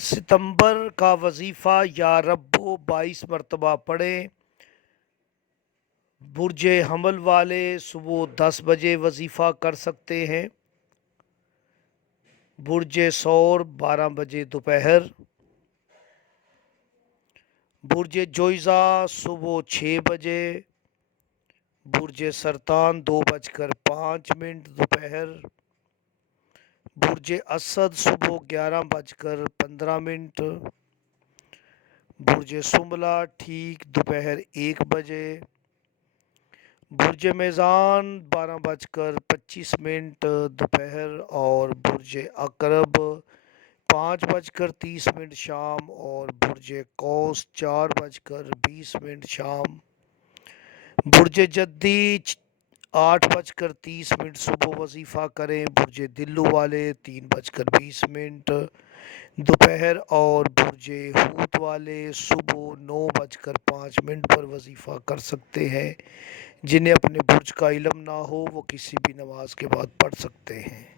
ستمبر کا وظیفہ یا ربو 22 مرتبہ پڑھیں۔ برج حمل والے صبح 10 بجے وظیفہ کر سکتے ہیں۔ برج ثور 12 بجے دوپہر۔ برج جوئزہ صبح 6 بجے۔ برج سرطان 2:05 دوپہر۔ برج اسد صبح 11:15۔ برج سنبلہ ٹھیک دوپہر 1 بجے۔ برج میزان 12:25 دوپہر اور برج عقرب 5:30 شام اور برج قوس 4:20 شام۔ برج جدی 8:30 صبح وظیفہ کریں۔ برج دلو والے 3:20 دوپہر اور برج حوت والے صبح 9:05 پر وظیفہ کر سکتے ہیں۔ جنہیں اپنے برج کا علم نہ ہو وہ کسی بھی نماز کے بعد پڑھ سکتے ہیں۔